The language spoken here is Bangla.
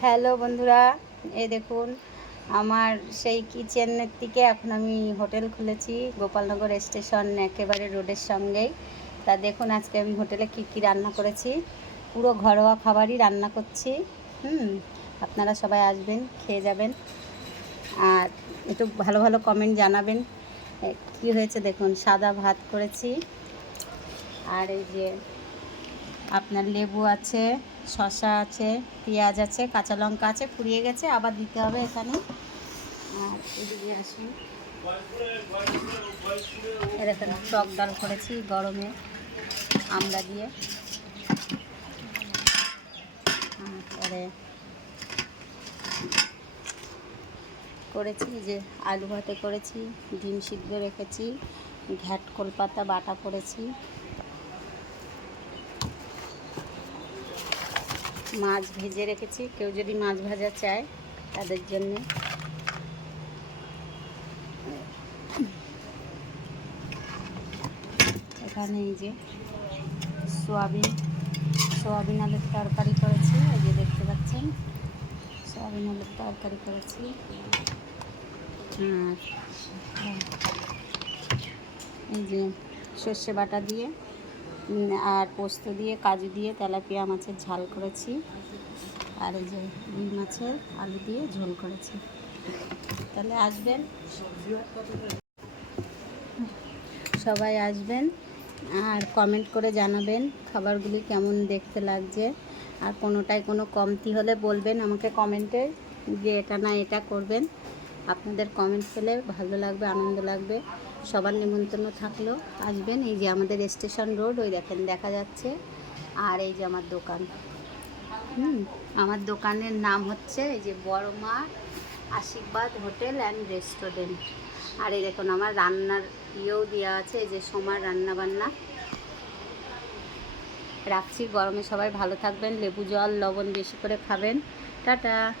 হ্যালো বন্ধুরা এই দেখুন আমার সেই কিচেনের থেকে এখন আমি হোটেল খুলেছি গোপালনগর স্টেশন একেবারে রোডের সঙ্গেই। তা দেখুন আজকে আমি হোটেলে কি কি রান্না করেছি পুরো ঘরোয়া খাবারই রান্না করছি হুম আপনারা সবাই আসবেন খেয়ে যাবেন আর একটু ভালো ভালো কমেন্ট জানাবেন এ, কি হয়েছে দেখুন সাদা ভাত করেছি আর এই যে আপনার লেবু আছে শসা আছে, পেঁয়াজ আছে, কাঁচা লঙ্কা আছে, ফুরিয়ে গেছে, আবার দিতে হবে এখানে। আর এদিকে আসুন। এ দেখেন, টক ডাল করেছি গরমে আমড়া দিয়ে। তারপরে করেছি যে আলু ভাতে করেছি, ডিম সিদ্ধ রেখেছি, ঘ্যাট কলপাতা বাটা করেছি। মাছ ভেজে রেখেছি। কেউ যদি মাছ ভাজা চায় তাদের জন্য। এখানে এই যে সোয়াবিন সোয়াবিন আলুর তরকারি করেছি। এই যে দেখতে পাচ্ছেন, সোয়াবিন আলুর তরকারি করেছি। আর এই যে সর্ষে বাটা দিয়ে আর পোস্ত দিয়ে, কাজু দিয়ে তেলাপিয়া মাছের ঝাল করেছি। আর এই যে রুই মাছের আলু দিয়ে ঝোল করেছি। তাহলে আসবেন? সবাই আসবেন আর কমেন্ট করে জানাবেন খাবারগুলি কেমন দেখতে লাগছে। আর কোনোটায় কোনো কমতি হলে বলবেন আমাকে কমেন্টে যে এটা না এটা করবেন। আপনাদের কমেন্ট পেলে ভালো লাগবে, আনন্দ লাগবে। সবার নিমন্ত্রণ থাকলেও আসবেন, এই যে আমাদের স্টেশন রোড, ওই দেখেন, দেখা যাচ্ছে। আর এই যে আমার দোকান। হুম, আমার দোকানের নাম হচ্ছে এই যে বড় মা আশীর্বাদ হোটেল অ্যান্ড রেস্টুরেন্ট। আর এই দেখুন, আমার রান্নার ইয়েও দেওয়া আছে, এই যে সোমার রান্না বান্না রাখছি, গরমে সবাই ভালো থাকবেন, লেবু জল, লবণ বেশি করে খাবেন। টাটা।